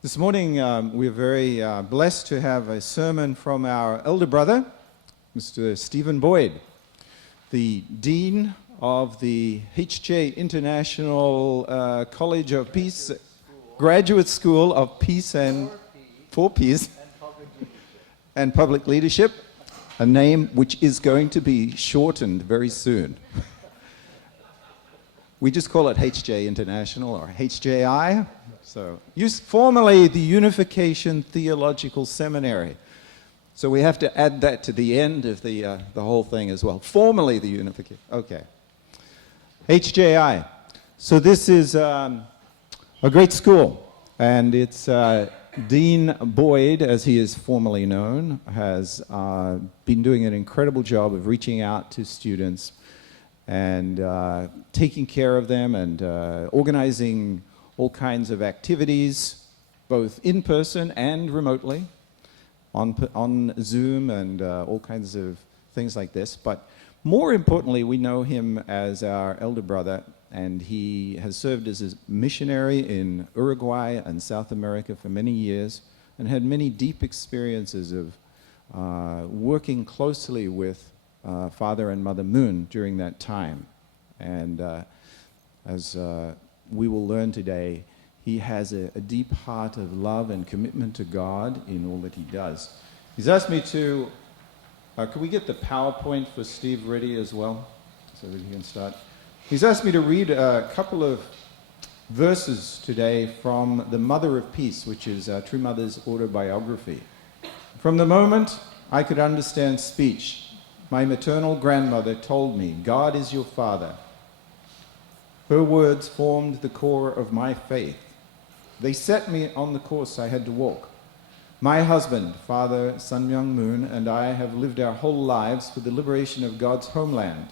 This morning, we're very blessed to have a sermon from our elder brother, Mr. Stephen Boyd, the Dean of the HJ International College of Peace, Graduate School of Peace and for Peace and Public Leadership, a name which is going to be shortened very soon. We just call it HJ International or HJI. So, formerly the Unification Theological Seminary. So we have to add that to the end of the whole thing as well. Formerly the Unification. Okay. HJI. So this is a great school, and it's Dean Boyd, as he is formally known, has been doing an incredible job of reaching out to students and taking care of them and organizing all kinds of activities, both in person and remotely, on Zoom and all kinds of things like this. But more importantly, we know him as our elder brother, and he has served as a missionary in Uruguay and South America for many years, and had many deep experiences of working closely with Father and Mother Moon during that time. And as we will learn today, he has a deep heart of love and commitment to God in all that he does. He's asked me to, could we get the PowerPoint for Steve ready as well, so that he can start? He's asked me to read a couple of verses today from The Mother of Peace, which is True Mother's autobiography. From the moment I could understand speech, my maternal grandmother told me, "God is your father." Her words formed the core of my faith. They set me on the course I had to walk. My husband, Father Sun Myung Moon, and I have lived our whole lives for the liberation of God's homeland.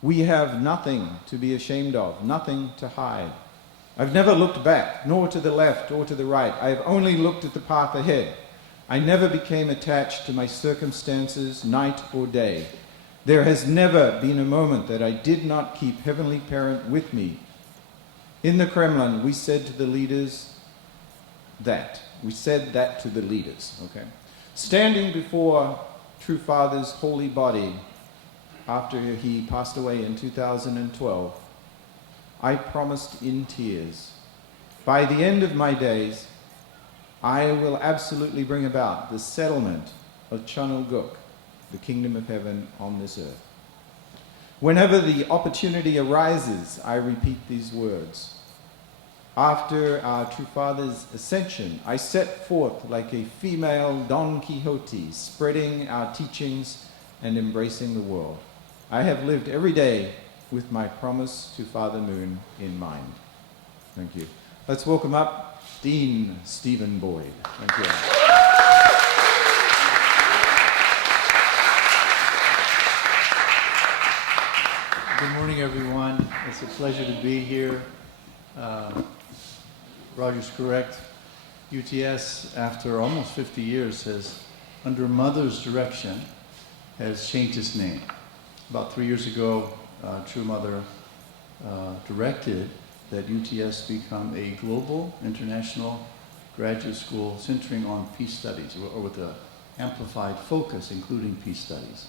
We have nothing to be ashamed of, nothing to hide. I've never looked back, nor to the left or to the right. I have only looked at the path ahead. I never became attached to my circumstances, night or day. There has never been a moment that I did not keep Heavenly Parent with me. In the Kremlin, we said to the leaders that. We said that to the leaders, okay? Standing before True Father's holy body after he passed away in 2012, I promised in tears, by the end of my days, I will absolutely bring about the settlement of Chanulguk, the kingdom of heaven on this earth. Whenever the opportunity arises, I repeat these words. After our True Father's ascension, I set forth like a female Don Quixote, spreading our teachings and embracing the world. I have lived every day with my promise to Father Moon in mind. Thank you. Let's welcome up Dean Stephen Boyd. Thank you. Good morning, everyone. It's a pleasure to be here. Roger's correct. UTS, after almost 50 years, has, under Mother's direction, has changed its name. About 3 years ago, True Mother directed that UTS become a global, international graduate school centering on peace studies, or with an amplified focus, including peace studies.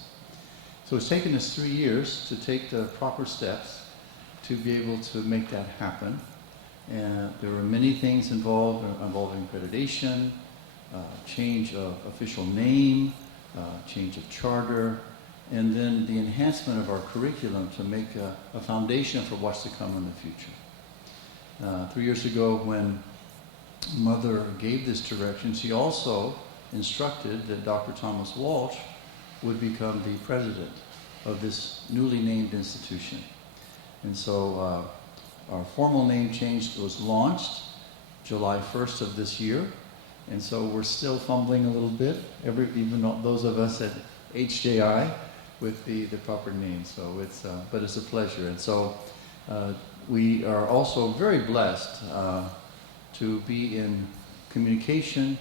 So it's taken us 3 years to take the proper steps to be able to make that happen. And there were many things involving accreditation, change of official name, change of charter, and then the enhancement of our curriculum to make a foundation for what's to come in the future. 3 years ago, when Mother gave this direction, she also instructed that Dr. Thomas Walsh would become the president of this newly named institution. And so our formal name change was launched July 1st of this year. And so we're still fumbling a little bit, even those of us at HJI, with the proper name. So but it's a pleasure. And so we are also very blessed to be in communication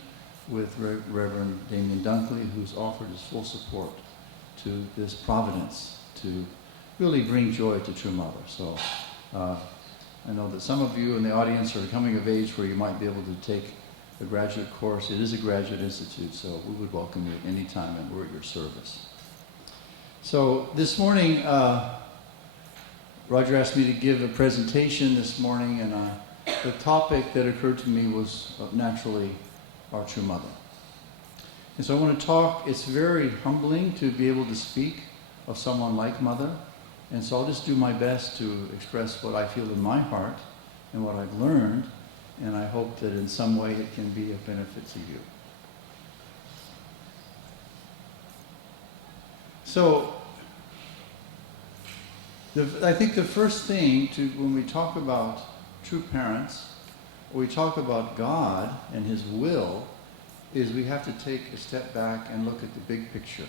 with Reverend Damien Dunkley, who's offered his full support to this providence to really bring joy to True Mother. So I know that some of you in the audience are coming of age where you might be able to take a graduate course. It is a graduate institute, so we would welcome you anytime, and we're at your service. So this morning, Roger asked me to give a presentation this morning, and the topic that occurred to me was naturally our true mother. And so I want to talk. It's very humbling to be able to speak of someone like Mother, and so I'll just do my best to express what I feel in my heart and what I've learned, and I hope that in some way it can be of benefit to you. So, I think the first thing when we talk about true parents, or we talk about God and His will, is we have to take a step back and look at the big picture.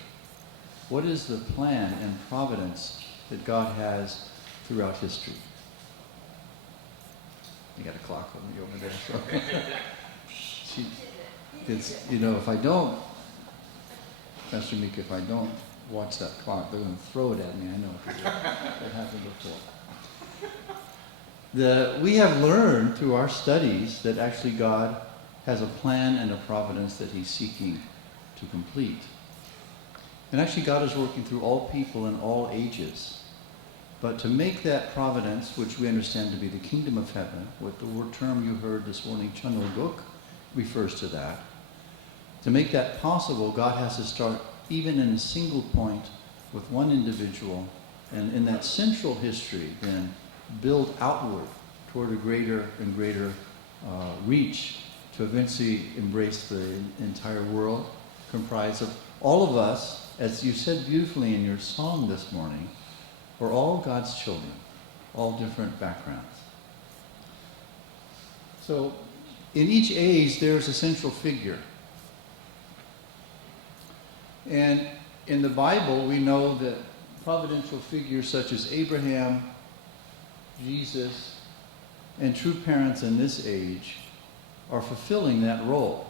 What is the plan and providence that God has throughout history? You got a clock on me over there. So. If I don't, Pastor Meek, if I don't watch that clock, they're going to throw it at me. I know that happened before. We have learned through our studies that actually God has a plan and a providence that He's seeking to complete. And actually God is working through all people in all ages. But to make that providence, which we understand to be the kingdom of heaven, what the word term you heard this morning, Chanoguk, refers to that. To make that possible, God has to start even in a single point with one individual, and in that central history then build outward toward a greater and greater reach to eventually embrace the entire world, comprised of all of us, as you said beautifully in your song this morning, we're all God's children, all different backgrounds. So in each age there's a central figure. And in the Bible we know that providential figures such as Abraham, Jesus, and true parents in this age are fulfilling that role.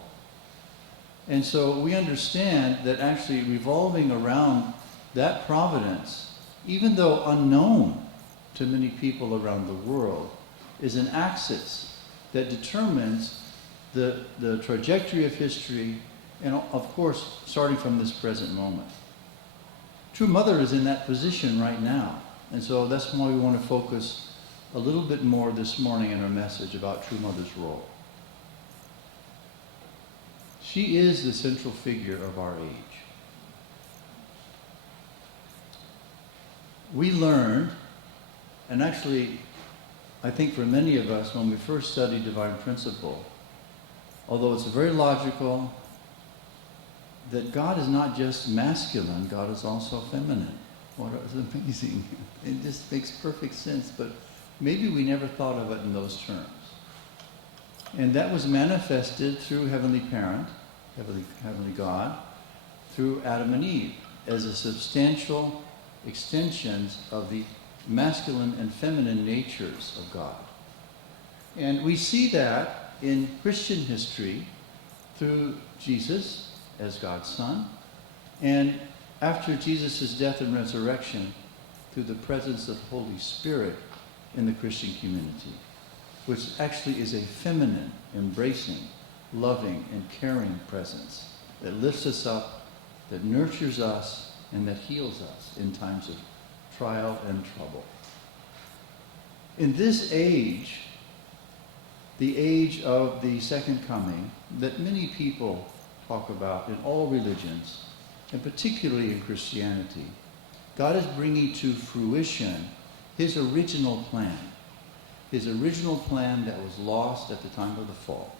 And so we understand that actually revolving around that providence, even though unknown to many people around the world, is an axis that determines the trajectory of history, and of course starting from this present moment. True Mother is in that position right now, and so that's why we want to focus a little bit more this morning in our message about True Mother's role. She is the central figure of our age. We learned, and actually I think for many of us when we first studied divine principle, although it's very logical, that God is not just masculine, God is also feminine. What is amazing. It just makes perfect sense, but maybe we never thought of it in those terms. And that was manifested through Heavenly Parent, Heavenly God, through Adam and Eve, as a substantial extensions of the masculine and feminine natures of God. And we see that in Christian history through Jesus as God's Son, and after Jesus' death and resurrection, through the presence of the Holy Spirit in the Christian community, which actually is a feminine, embracing, loving, and caring presence that lifts us up, that nurtures us, and that heals us in times of trial and trouble. In this age, the age of the second coming, that many people talk about in all religions, and particularly in Christianity, God is bringing to fruition His original plan. His original plan that was lost at the time of the fall.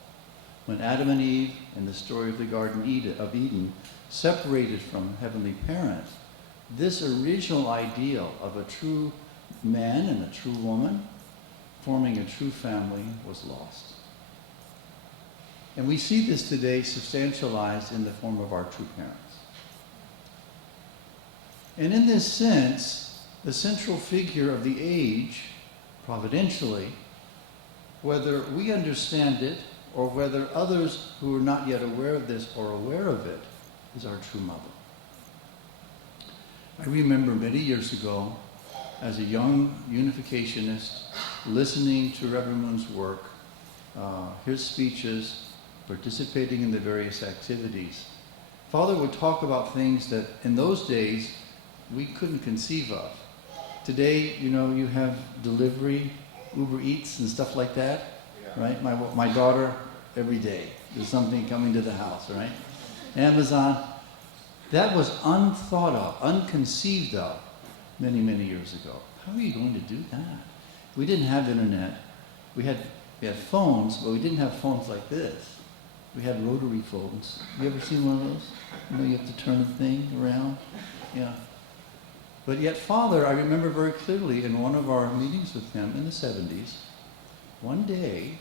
When Adam and Eve, in the story of the Garden of Eden, separated from Heavenly Parent, this original ideal of a true man and a true woman forming a true family was lost. And we see this today substantialized in the form of our true parents. And in this sense, the central figure of the age, providentially, whether we understand it or whether others who are not yet aware of this are aware of it, is our true mother. I remember many years ago, as a young unificationist, listening to Reverend Moon's work, his speeches, participating in the various activities. Father would talk about things that in those days we couldn't conceive of. Today, you have delivery, Uber Eats and stuff like that, right? My daughter, every day, there's something coming to the house, right? Amazon. That was unthought of, unconceived of many, many years ago. How are you going to do that? We didn't have internet. We had phones, but we didn't have phones like this. We had rotary phones. You ever seen one of those? You have to turn the thing around. Yeah. But yet Father, I remember very clearly in one of our meetings with him in the 70s, one day,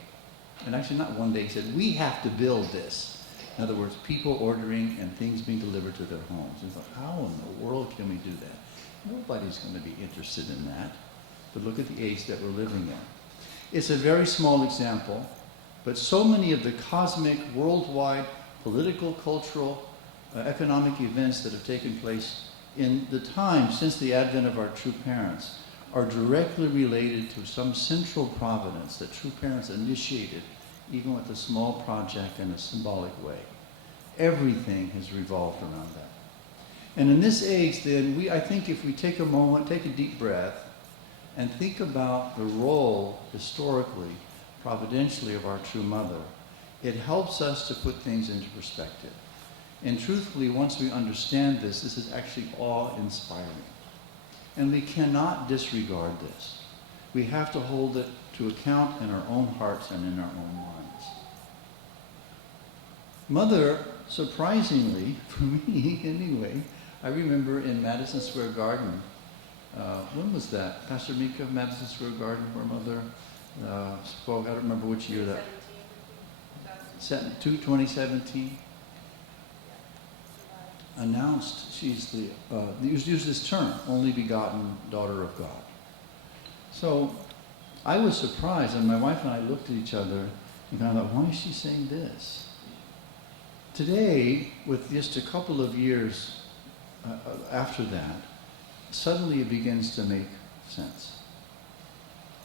and actually not one day, he said, we have to build this. In other words, people ordering and things being delivered to their homes. And I thought, how in the world can we do that? Nobody's going to be interested in that. But look at the age that we're living in. It's a very small example, but so many of the cosmic, worldwide, political, cultural, economic events that have taken place in the time since the advent of our true parents are directly related to some central providence that true parents initiated, even with a small project in a symbolic way. Everything has revolved around that. And in this age, then, I think if we take a moment, take a deep breath, and think about the role, historically, providentially, of our true mother, it helps us to put things into perspective. And truthfully, once we understand this is actually awe-inspiring. And we cannot disregard this. We have to hold it to account in our own hearts and in our own minds. Mother, surprisingly, for me anyway, I remember in Madison Square Garden, when was that? Pastor Mika of Madison Square Garden, where Mother spoke. I don't remember which year that. 2017. Announced she's the, use this term, only begotten daughter of God. So I was surprised, and my wife and I looked at each other and I thought, why is she saying this? Today, with just a couple of years after that, suddenly it begins to make sense.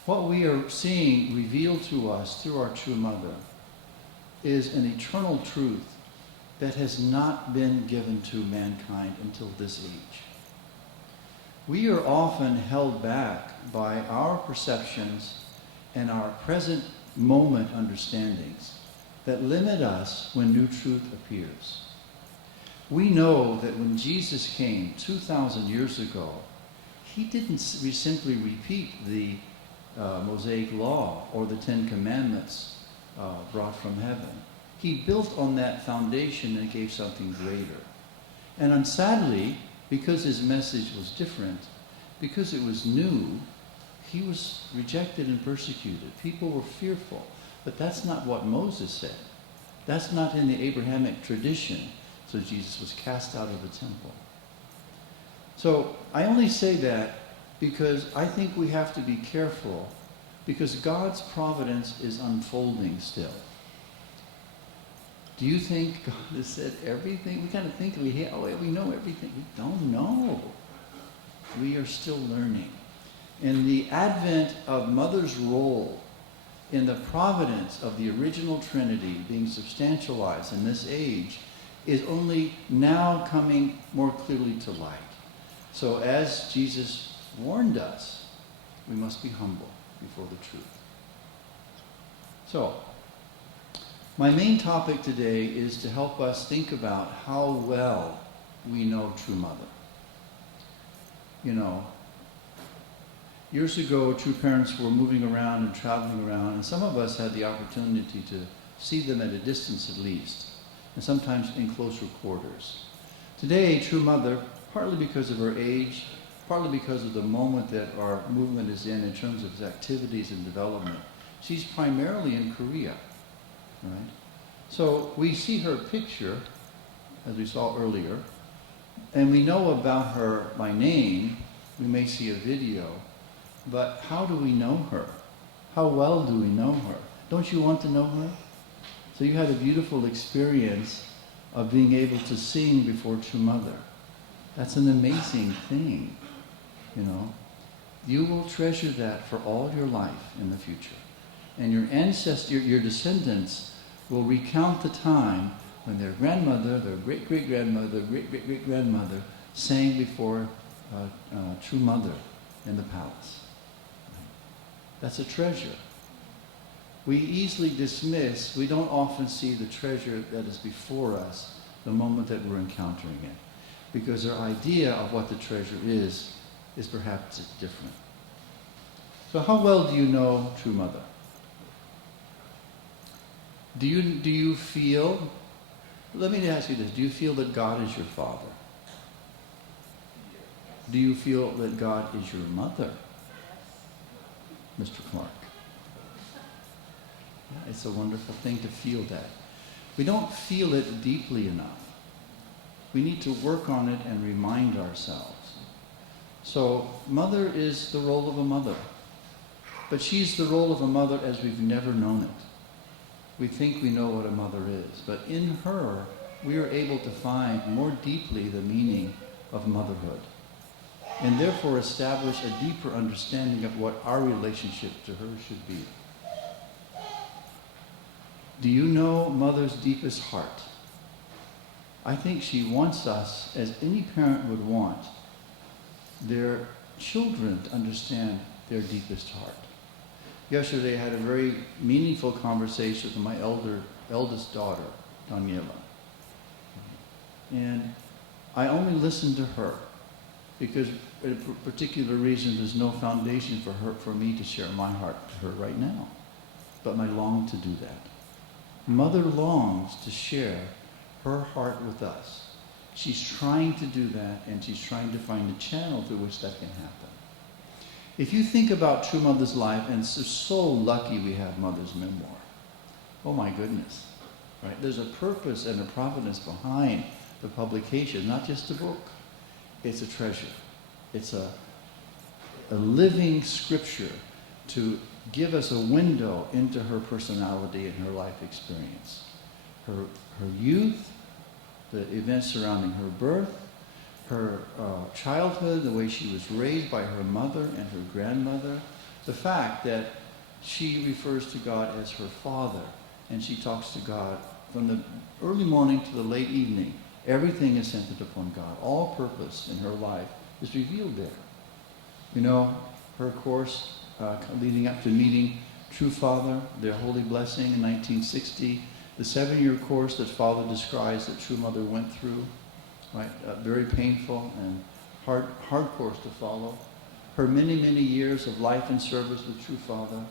What we are seeing revealed to us through our true mother is an eternal truth that has not been given to mankind until this age. We are often held back by our perceptions and our present moment understandings that limit us when new truth appears. We know that when Jesus came 2,000 years ago, he didn't simply repeat the Mosaic Law or the Ten Commandments brought from heaven. He built on that foundation and gave something greater. And sadly, because his message was different, because it was new, he was rejected and persecuted. People were fearful. But that's not what Moses said. That's not in the Abrahamic tradition. So Jesus was cast out of the temple. So I only say that because I think we have to be careful, because God's providence is unfolding still. Do you think God has said everything? We kind of think we know everything. We don't know. We are still learning. And the advent of Mother's role in the providence of the original Trinity being substantialized in this age is only now coming more clearly to light. So as Jesus warned us, we must be humble before the truth. So, my main topic today is to help us think about how well we know True Mother. Years ago, true parents were moving around and traveling around, and some of us had the opportunity to see them at a distance at least, and sometimes in closer quarters. Today, True Mother, partly because of her age, partly because of the moment that our movement is in terms of its activities and development, she's primarily in Korea. Right? So we see her picture, as we saw earlier, and we know about her by name. We may see a video, but how do we know her? How well do we know her? Don't you want to know her? So you had a beautiful experience of being able to sing before True Mother. That's an amazing thing, You will treasure that for all your life in the future. And your ancestors, your descendants, will recount the time when their grandmother, their great-great-grandmother, great-great-great-grandmother sang before True Mother in the palace. That's a treasure. We easily dismiss, we don't often see the treasure that is before us the moment that we're encountering it. Because our idea of what the treasure is perhaps different. So how well do you know True Mother? Do you feel, let me ask you this, do you feel that God is your father? Do you feel that God is your mother? Mr. Clark. Yeah, it's a wonderful thing to feel that. We don't feel it deeply enough. We need to work on it and remind ourselves. So, mother is the role of a mother. But she's the role of a mother as we've never known it. We think we know what a mother is. But in her, we are able to find more deeply the meaning of motherhood. And therefore establish a deeper understanding of what our relationship to her should be. Do you know mother's deepest heart? I think she wants us, as any parent would want, their children to understand their deepest heart. Yesterday I had a very meaningful conversation with my eldest daughter, Daniela. And I only listened to her because for a particular reason there's no foundation for me to share my heart to her right now. But I long to do that. Mother longs to share her heart with us. She's trying to do that, and she's trying to find a channel through which that can happen. If you think about True Mother's life, and it's so lucky we have Mother's memoir. Oh my goodness. Right? There's a purpose and a providence behind the publication, not just a book. It's a treasure. It's a living scripture to give us a window into her personality and her life experience. Her youth, the events surrounding her birth, her childhood, the way she was raised by her mother and her grandmother, the fact that she refers to God as her father, and she talks to God from the early morning to the late evening. Everything is centered upon God. All purpose in her life is revealed there. You know, her course leading up to meeting True Father, their holy blessing in 1960, the 7-year course that Father describes that True Mother went through, right? Very painful and hard course to follow. Her many, many years of life and service with True Father.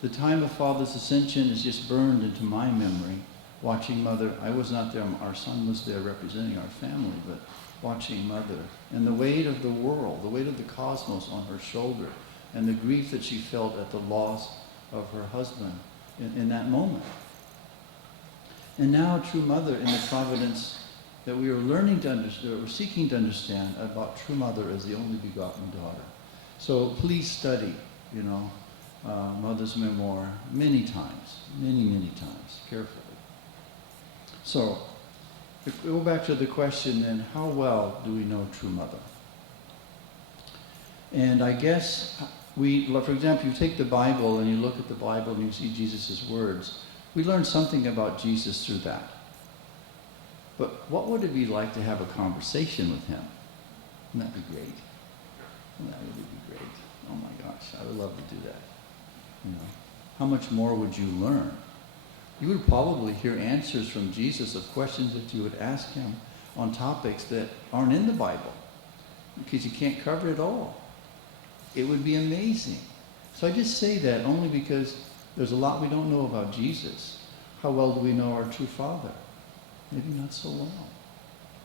The time of Father's ascension is just burned into my memory. Watching Mother, I was not there, our son was there representing our family, but watching Mother and the weight of the world, the weight of the cosmos on her shoulder, and the grief that she felt at the loss of her husband in that moment. And now, True Mother, in the providence that we are learning to understand, or seeking to understand about True Mother as the only begotten daughter. So please study, Mother's memoir many times, many times, carefully. So, if we go back to the question then, how well do we know True Mother? And I guess for example, you take the Bible and you look at the Bible and you see Jesus' words, we learn something about Jesus through that. But what would it be like to have a conversation with him? Wouldn't that be great? Wouldn't that really be great? Oh my gosh, I would love to do that. How much more would you learn? You would probably hear answers from Jesus of questions that you would ask him on topics that aren't in the Bible, because you can't cover it all. It would be amazing. So I just say that only because there's a lot we don't know about Jesus. How well do we know our true Father? Maybe not so well.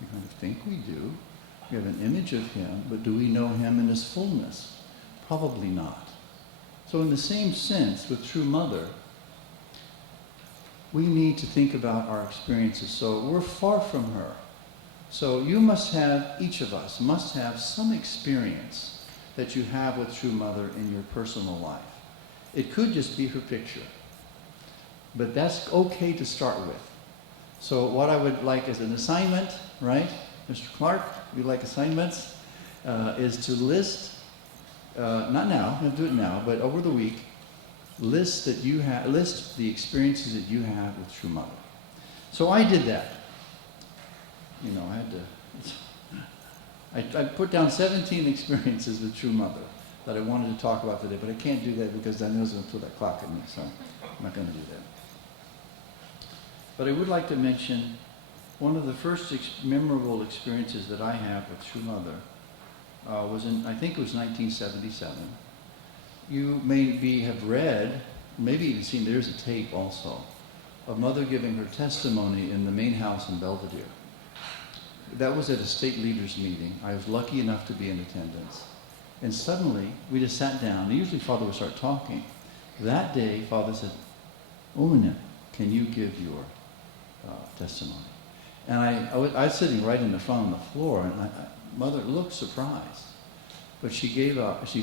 We kind of think we do. We have an image of him, but do we know him in his fullness? Probably not. So in the same sense, with True Mother, we need to think about our experiences. So we're far from her. So each of us must have some experience that you have with True Mother in your personal life. It could just be her picture. But that's okay to start with. So what I would like as an assignment, right? Mr. Clark, we like assignments, is to list, not now, don't do it now, but over the week, list the experiences that you have with True Mother. So I did that. You know, I put down 17 experiences with True Mother that I wanted to talk about today, but I can't do that because Daniel's going to throw that clock at me, so I'm not going to do that. But I would like to mention one of the first memorable experiences that I have with True Mother was in, I think it was 1977. You maybe have read, maybe even seen, there's a tape also, of Mother giving her testimony in the main house in Belvedere. That was at a state leaders meeting. I was lucky enough to be in attendance. And suddenly, we just sat down. And usually Father would start talking. That day, Father said, Omina, can you give your testimony? And I was sitting right in the front on the floor, and Mother looked surprised. But she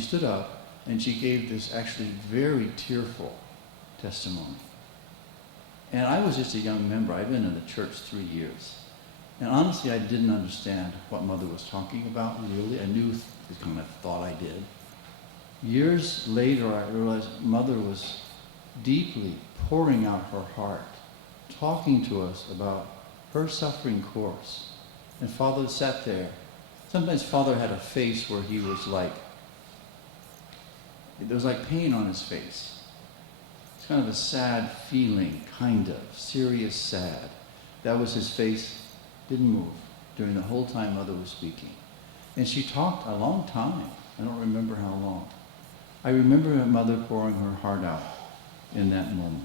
stood up, and she gave this actually very tearful testimony. And I was just a young member. I'd been in the church 3 years. And honestly, I didn't understand what Mother was talking about, really. I knew, kind of thought I did. Years later, I realized Mother was deeply pouring out her heart, talking to us about her suffering course. And Father sat there. Sometimes Father had a face where he was like, there was like pain on his face. It's kind of a sad feeling, kind of, serious sad. That was his face. Didn't move during the whole time Mother was speaking. And she talked a long time. I don't remember how long. I remember Mother pouring her heart out in that moment.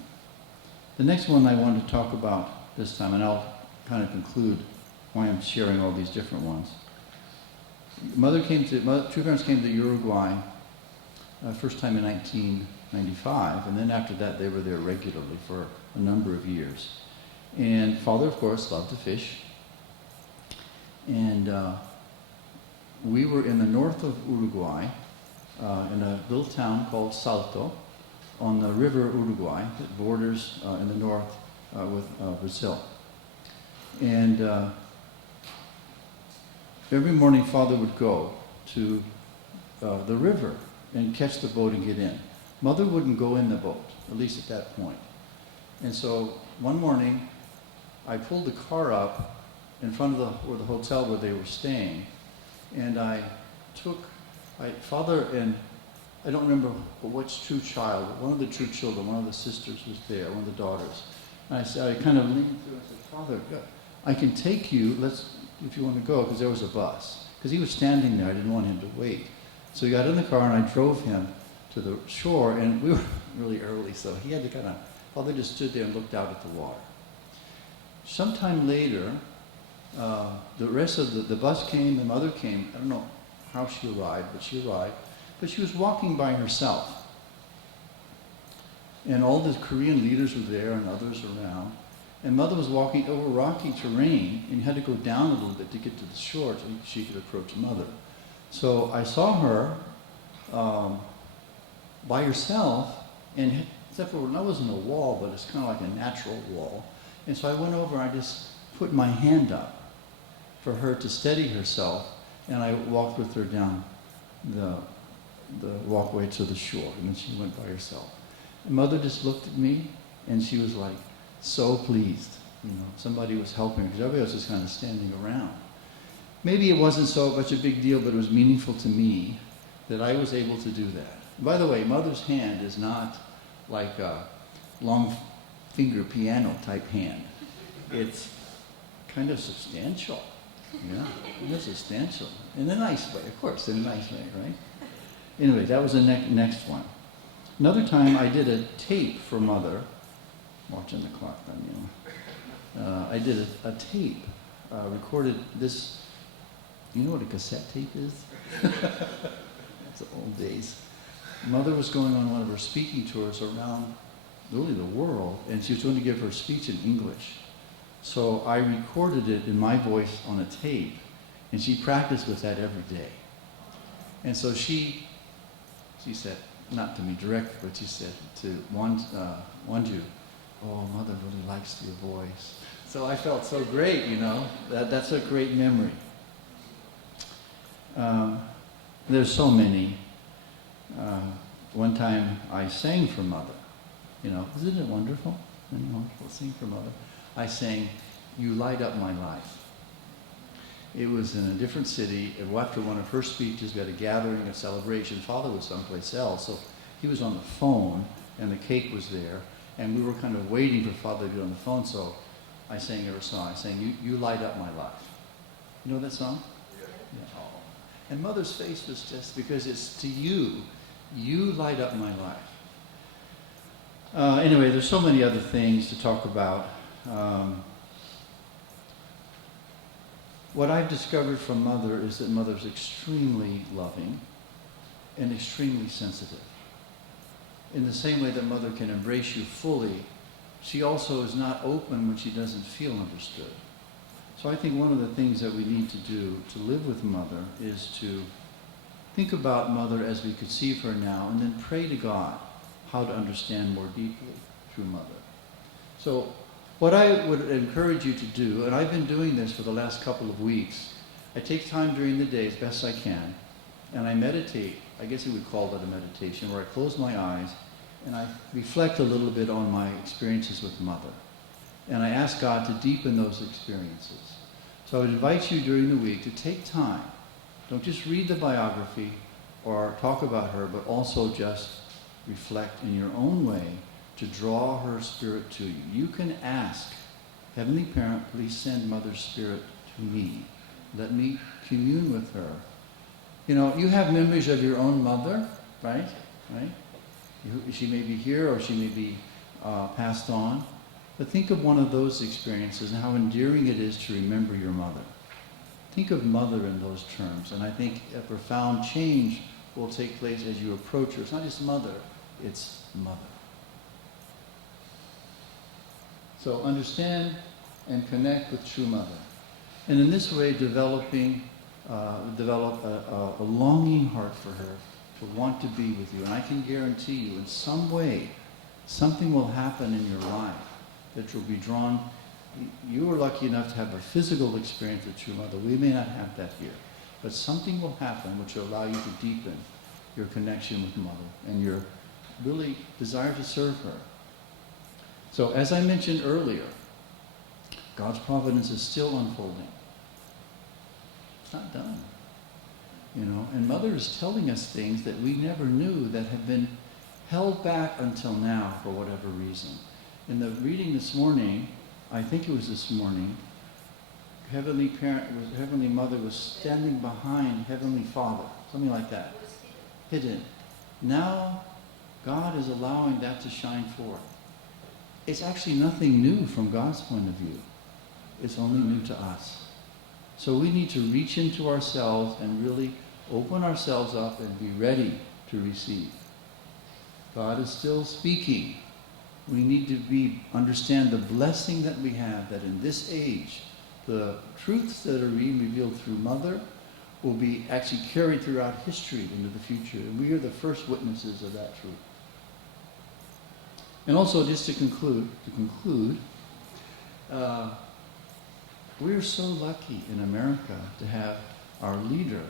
The next one I want to talk about this time, and I'll kind of conclude why I'm sharing all these different ones. True Parents came to Uruguay first time in 1995, and then after that they were there regularly for a number of years. And Father, of course, loved to fish. And we were in the north of Uruguay, in a little town called Salto, on the river Uruguay that borders in the north with Brazil. And every morning Father would go to the river and catch the boat and get in. Mother wouldn't go in the boat, at least at that point. And so one morning I pulled the car up in front of the hotel where they were staying, and Father and I don't remember which true child, but one of the true children, one of the sisters was there, one of the daughters. And I kind of leaned through and said, Father, I can take you, if you want to go, because there was a bus. Because he was standing there, I didn't want him to wait. So he got in the car and I drove him to the shore, and we were really early, so he had to Father just stood there and looked out at the water. Sometime later, the rest of the bus came, the Mother came. I don't know how she arrived, but she arrived. But she was walking by herself. And all the Korean leaders were there and others around. And Mother was walking over rocky terrain, and you had to go down a little bit to get to the shore so she could approach Mother. So I saw her by herself, and except for that wasn't a wall, but it's kind of like a natural wall. And so I went over and I just put my hand up for her to steady herself, and I walked with her down the walkway to the shore, and then she went by herself. And Mother just looked at me, and she was like so pleased. Somebody was helping her, because everybody else was kind of standing around. Maybe it wasn't so much a big deal, but it was meaningful to me that I was able to do that. By the way, Mother's hand is not like a long finger piano type hand. It's kind of substantial. Yeah, it's substantial. In a nice way, of course, in a nice way, right? Anyway, that was the next one. Another time I did a tape for Mother. Watching the clock, Daniel. I did a tape, recorded this. You know what a cassette tape is? It's the old days. Mother was going on one of her speaking tours around really the world, and she was going to give her speech in English. So I recorded it in my voice on a tape, and she practiced with that every day. And so she said, not to me directly, but she said to Wanju, oh, Mother really likes your voice. So I felt so great, that's a great memory. There's so many. One time I sang for Mother. You know, isn't it wonderful? Isn't it wonderful? Sing for Mother. I sang, "You Light Up My Life." It was in a different city. And after one of her speeches, we had a gathering, a celebration. Father was someplace else, so he was on the phone, and the cake was there. And we were kind of waiting for Father to get on the phone, so I sang her a song. I sang, you Light Up My Life. You know that song? Yeah. Oh. And Mother's face was just, because it's to you, you light up my life. Anyway, there's so many other things to talk about. What I've discovered from Mother is that Mother's extremely loving and extremely sensitive. In the same way that Mother can embrace you fully, she also is not open when she doesn't feel understood. So I think one of the things that we need to do to live with Mother is to think about Mother as we conceive her now, and then pray to God how to understand more deeply through Mother. So what I would encourage you to do, and I've been doing this for the last couple of weeks, I take time during the day as best I can, and I meditate. I guess you would call that a meditation, where I close my eyes and I reflect a little bit on my experiences with Mother. And I ask God to deepen those experiences. So I would invite you during the week to take time. Don't just read the biography or talk about her, but also just reflect in your own way to draw her spirit to you. You can ask, Heavenly Parent, please send Mother's spirit to me. Let me commune with her. You know, you have memories of your own mother, right? She may be here or she may be passed on. But think of one of those experiences and how endearing it is to remember your mother. Think of Mother in those terms, and I think a profound change will take place as you approach her. It's not just Mother, it's Mother. So understand and connect with true Mother. And in this way, develop a longing heart for her, to want to be with you. And I can guarantee you, in some way, something will happen in your life that you'll be drawn. You were lucky enough to have a physical experience with true Mother. We may not have that here. But something will happen which will allow you to deepen your connection with Mother and your really desire to serve her. So as I mentioned earlier, God's providence is still unfolding. It's not done. You know, and Mother is telling us things that we never knew, that have been held back until now for whatever reason. In the reading this morning, I think it was this morning, Heavenly Mother was standing behind Heavenly Father, something like that, hidden. Now, God is allowing that to shine forth. It's actually nothing new from God's point of view. It's only new to us. So we need to reach into ourselves and really open ourselves up and be ready to receive. God is still speaking. We need to understand the blessing that we have, that in this age, the truths that are being revealed through Mother will be actually carried throughout history into the future. And we are the first witnesses of that truth. And also, just to conclude, we're so lucky in America to have our leader,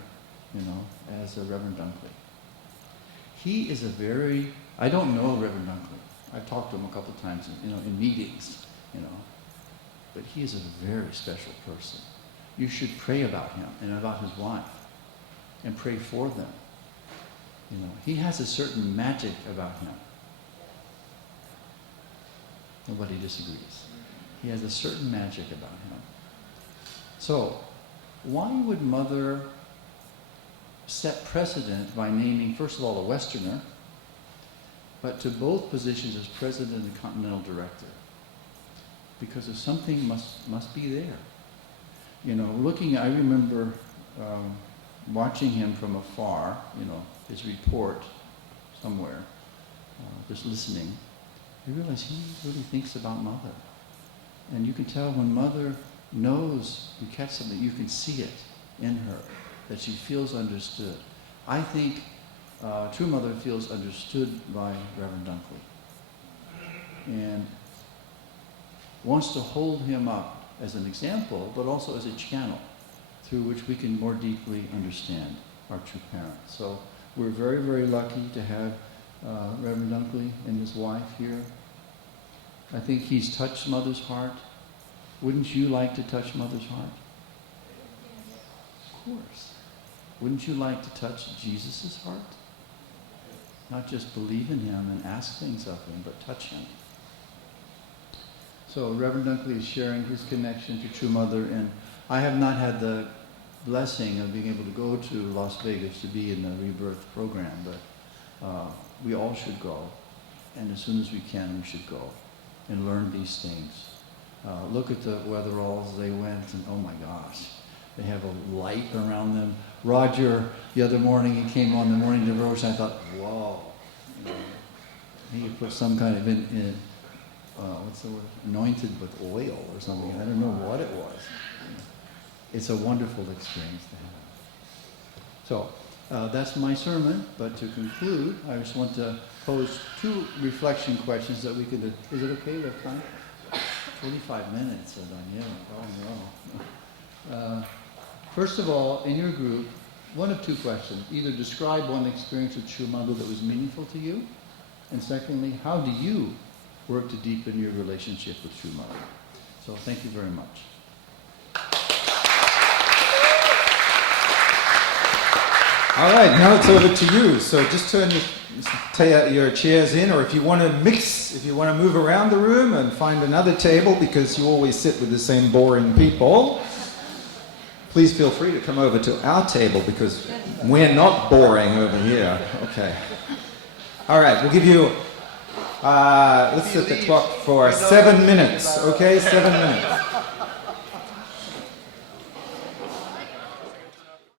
as Reverend Dunkley. He is I don't know Reverend Dunkley. I've talked to him a couple of times, in meetings, but he is a very special person. You should pray about him and about his wife, and pray for them. He has a certain magic about him. Nobody disagrees. He has a certain magic about him. So, why would Mother set precedent by naming, first of all, a Westerner, but to both positions as President and Continental Director? Because if something must be there. I remember watching him from afar, his report somewhere, just listening. I realized he really thinks about Mother. And you can tell when Mother knows you catch something, you can see it in her, that she feels understood. I think true Mother feels understood by Reverend Dunkley and wants to hold him up as an example, but also as a channel through which we can more deeply understand our true parents. So we're very, very lucky to have Reverend Dunkley and his wife here. I think he's touched Mother's heart. Wouldn't you like to touch Mother's heart? Of course. Wouldn't you like to touch Jesus' heart? Not just believe in him and ask things of him, but touch him. So Reverend Dunkley is sharing his connection to True Mother, and I have not had the blessing of being able to go to Las Vegas to be in the Rebirth program, but we all should go, and as soon as we can, we should go and learn these things. Look at the Weatheralls. They went, and oh my gosh, they have a light around them. Roger, the other morning, he came on the morning devotion. I thought, whoa, he put some kind of what's the word? Anointed with oil or something. I don't know what it was. It's a wonderful experience to have. So that's my sermon. But to conclude, I just want to pose 2 reflection questions that we could. Is it okay? We have time? 45 minutes, Danielle. Oh no. First of all, in your group, one of 2 questions. Either describe one experience with True Mother that was meaningful to you, and secondly, how do you work to deepen your relationship with True Mother? So thank you very much. All right, now it's over to you. So just turn your chairs in, or if you want to mix, if you want to move around the room and find another table because you always sit with the same boring people, please feel free to come over to our table because we're not boring over here. Okay. All right, we'll give you, let's set the clock for 7 minutes, okay? 7 minutes.